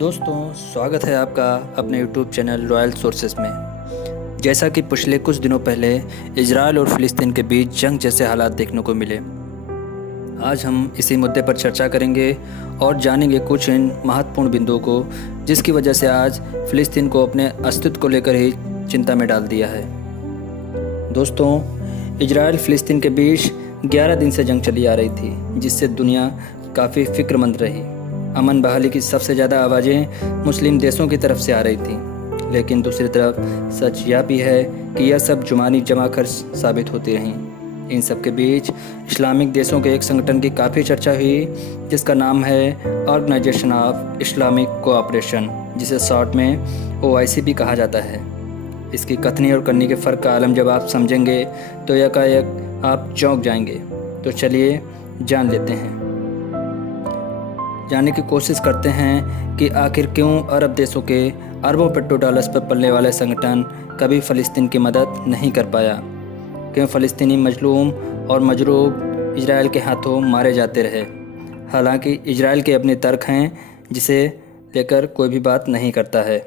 दोस्तों, स्वागत है आपका अपने यूट्यूब चैनल रॉयल सोर्सेस में। जैसा कि पिछले कुछ दिनों पहले इजराइल और फ़िलिस्तीन के बीच जंग जैसे हालात देखने को मिले, आज हम इसी मुद्दे पर चर्चा करेंगे और जानेंगे कुछ इन महत्वपूर्ण बिंदुओं को जिसकी वजह से आज फ़िलिस्तीन को अपने अस्तित्व को लेकर ही चिंता में डाल दिया है। दोस्तों, इजराइल फ़िलिस्तीन के बीच 11 दिन से जंग चली आ रही थी, जिससे दुनिया काफ़ी फिक्रमंद रही। अमन बहाली की सबसे ज़्यादा आवाज़ें मुस्लिम देशों की तरफ से आ रही थीं, लेकिन दूसरी तरफ सच यह भी है कि यह सब जुबानी जमा खर्च साबित होती रहीं। इन सब के बीच इस्लामिक देशों के एक संगठन की काफ़ी चर्चा हुई, जिसका नाम है ऑर्गेनाइजेशन ऑफ इस्लामिक कोऑपरेशन, जिसे शॉर्ट में OIC भी कहा जाता है। इसकी कथनी और करनी के फ़र्क का आलम जब आप समझेंगे तो यकायक आप चौंक जाएंगे। तो चलिए जान लेते हैं, जानने की कोशिश करते हैं कि आखिर क्यों अरब देशों के अरबों पेट्रोडॉलर्स पर पलने वाले संगठन कभी फ़लस्तीन की मदद नहीं कर पाया, क्यों फ़लस्तीनी मजलूम और मजरूब इजराइल के हाथों मारे जाते रहे। हालांकि इजराइल के अपने तर्क हैं जिसे लेकर कोई भी बात नहीं करता है।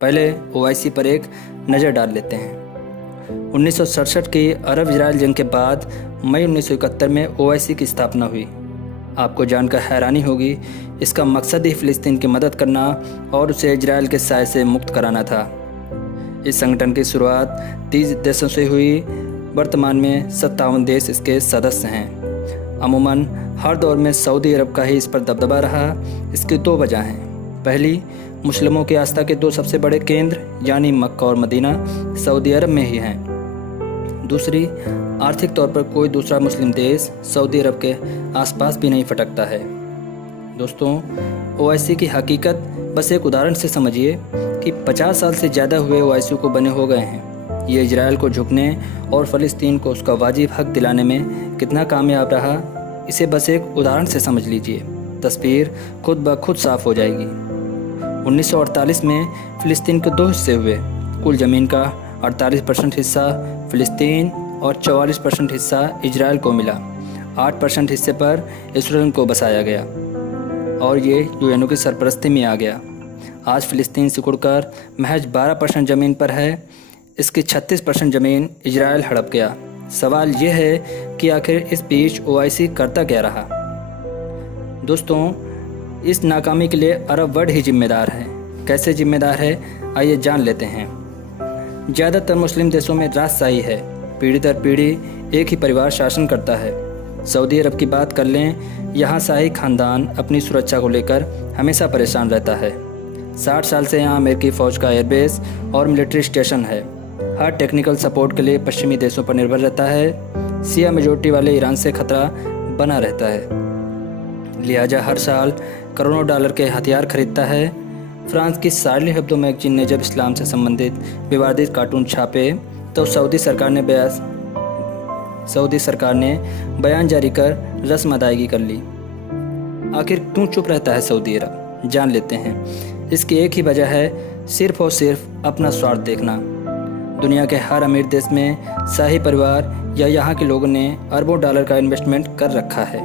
पहले OIC पर एक नज़र डाल लेते हैं। 1967 की अरब इजराइल जंग के बाद मई 1971 में OIC की स्थापना हुई। आपको जानकर हैरानी होगी, इसका मकसद ही फ़िलिस्तीन की मदद करना और उसे इजराइल के साए से मुक्त कराना था। इस संगठन की शुरुआत 30 देशों से हुई। वर्तमान में 57 देश इसके सदस्य हैं। अमूमन हर दौर में सऊदी अरब का ही इस पर दबदबा रहा। इसकी 2 वजह हैं। पहली, मुस्लिमों की आस्था के 2 सबसे बड़े केंद्र यानी मक्का और मदीना सऊदी अरब में ही हैं। दूसरी, आर्थिक तौर पर कोई दूसरा मुस्लिम देश सऊदी अरब के आसपास भी नहीं फटकता है। दोस्तों, OIC की हकीकत बस एक उदाहरण से समझिए कि 50 साल से ज़्यादा हुए OIC को बने हो गए हैं। ये इजराइल को झुकने और फ़लस्तीन को उसका वाजिब हक दिलाने में कितना कामयाब रहा, इसे बस एक उदाहरण से समझ लीजिए। तस्वीर खुद ब खुद साफ हो जाएगी। 1948 में फ़लस्तीन के 2 हिस्से हुए। कुल ज़मीन का 48% हिस्सा फ़लस्तीन और 44% हिस्सा इजराइल को मिला। 8% हिस्से पर इसराइल को बसाया गया और ये UN की सरपरस्ती में आ गया। आज फ़लस्तीन सिकुड़कर महज 12% ज़मीन पर है। इसकी 36% ज़मीन इजराइल हड़प गया। सवाल ये है कि आखिर इस बीच OIC करता क्या रहा। दोस्तों, इस नाकामी के लिए अरब वर्ल्ड ही जिम्मेदार है। कैसे जिम्मेदार है, आइए जान लेते हैं। ज़्यादातर मुस्लिम देशों में राजशाही है। पीढ़ी दर पीढ़ी एक ही परिवार शासन करता है। सऊदी अरब की बात कर लें, यहाँ शाही खानदान अपनी सुरक्षा को लेकर हमेशा परेशान रहता है। 60 साल से यहाँ अमेरिकी फ़ौज का एयरबेस और मिलिट्री स्टेशन है। हर टेक्निकल सपोर्ट के लिए पश्चिमी देशों पर निर्भर रहता है। शिया मेजॉरिटी वाले ईरान से खतरा बना रहता है, लिहाजा हर साल करोड़ों डॉलर के हथियार खरीदता है। फ्रांस की शार्ली हेब्दो मैगजीन ने जब इस्लाम से संबंधित विवादित कार्टून छापे तो सऊदी सरकार ने बयान जारी कर रस्म अदायगी कर ली। आखिर क्यों चुप रहता है सऊदी अरब, जान लेते हैं। इसकी एक ही वजह है, सिर्फ और सिर्फ अपना स्वार्थ देखना। दुनिया के हर अमीर देश में शाही परिवार या यहाँ के लोगों ने अरबों डॉलर का इन्वेस्टमेंट कर रखा है।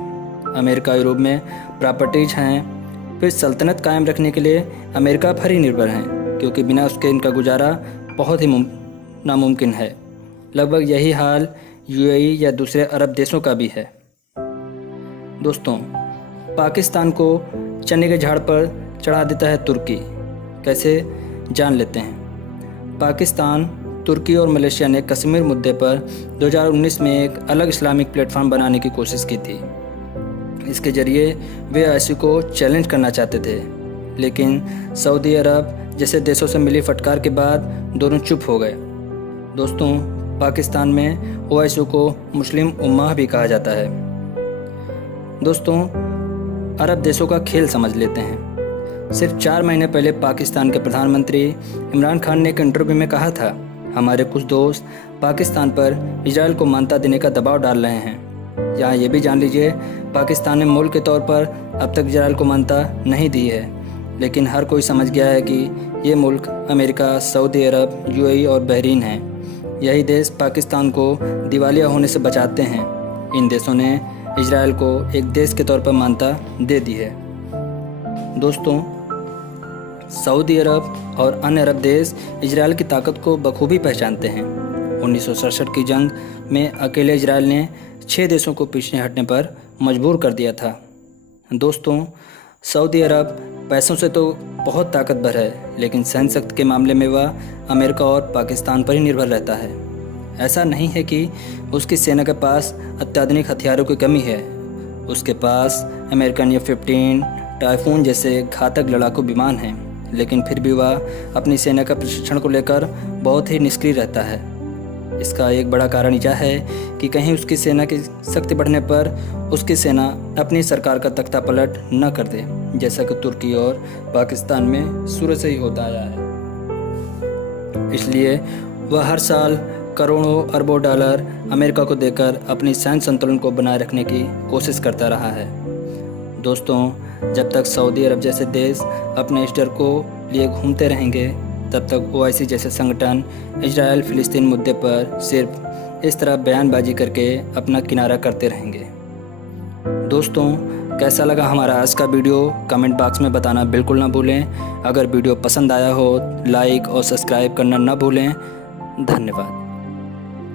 अमेरिका यूरोप में प्रॉपर्टीज हैं, फिर सल्तनत कायम रखने के लिए अमेरिका पर ही निर्भर हैं, क्योंकि बिना उसके इनका गुजारा बहुत ही नामुमकिन है। लगभग यही हाल UAE या दूसरे अरब देशों का भी है। दोस्तों, पाकिस्तान को चने के झाड़ पर चढ़ा देता है तुर्की। कैसे, जान लेते हैं। पाकिस्तान, तुर्की और मलेशिया ने कश्मीर मुद्दे पर 2019 में एक अलग इस्लामिक प्लेटफॉर्म बनाने की कोशिश की थी। इसके ज़रिए वे OIC को चैलेंज करना चाहते थे, लेकिन सऊदी अरब जैसे देशों से मिली फटकार के बाद दोनों चुप हो गए। दोस्तों, पाकिस्तान में OIC को मुस्लिम उम्मा भी कहा जाता है। दोस्तों, अरब देशों का खेल समझ लेते हैं। सिर्फ 4 महीने पहले पाकिस्तान के प्रधानमंत्री इमरान खान ने एक इंटरव्यू में कहा था, हमारे कुछ दोस्त पाकिस्तान पर इजराइल को मान्यता देने का दबाव डाल रहे हैं। यहाँ ये भी जान लीजिए, पाकिस्तान ने मुल्क के तौर पर अब तक इजराइल को मान्यता नहीं दी है, लेकिन हर कोई समझ गया है कि ये मुल्क अमेरिका, सऊदी अरब, UAE और बहरीन हैं। यही देश पाकिस्तान को दिवालिया होने से बचाते हैं। इन देशों ने इजराइल को एक देश के तौर पर मान्यता दे दी है। दोस्तों, सऊदी अरब और अन्य अरब देश इजराइल की ताकत को बखूबी पहचानते हैं। 1967 की जंग में अकेले इजराइल ने 6 देशों को पीछे हटने पर मजबूर कर दिया था। दोस्तों, सऊदी अरब पैसों से तो बहुत ताकतवर है, लेकिन सैन्य शक्ति के मामले में वह अमेरिका और पाकिस्तान पर ही निर्भर रहता है। ऐसा नहीं है कि उसकी सेना के पास अत्याधुनिक हथियारों की कमी है। उसके पास अमेरिकन F-15 टाइफून जैसे घातक लड़ाकू विमान हैं, लेकिन फिर भी वह अपनी सेना का प्रशिक्षण को लेकर बहुत ही निष्क्रिय रहता है। इसका एक बड़ा कारण यह है कि कहीं उसकी सेना की शक्ति बढ़ने पर उसकी सेना अपनी सरकार का तख्ता पलट न कर दे, जैसा कि तुर्की और पाकिस्तान में शुरू से ही होता आया है। इसलिए वह हर साल करोड़ों अरबों डॉलर अमेरिका को देकर अपनी सैन्य संतुलन को बनाए रखने की कोशिश करता रहा है। दोस्तों, जब तक सऊदी अरब जैसे देश अपने इस डर को लिए घूमते रहेंगे, तब तक OIC जैसे संगठन इजराइल फिलिस्तीन मुद्दे पर सिर्फ इस तरह बयानबाजी करके अपना किनारा करते रहेंगे। दोस्तों, कैसा लगा हमारा आज का वीडियो कमेंट बॉक्स में बताना बिल्कुल ना भूलें। अगर वीडियो पसंद आया हो लाइक और सब्सक्राइब करना ना भूलें। धन्यवाद।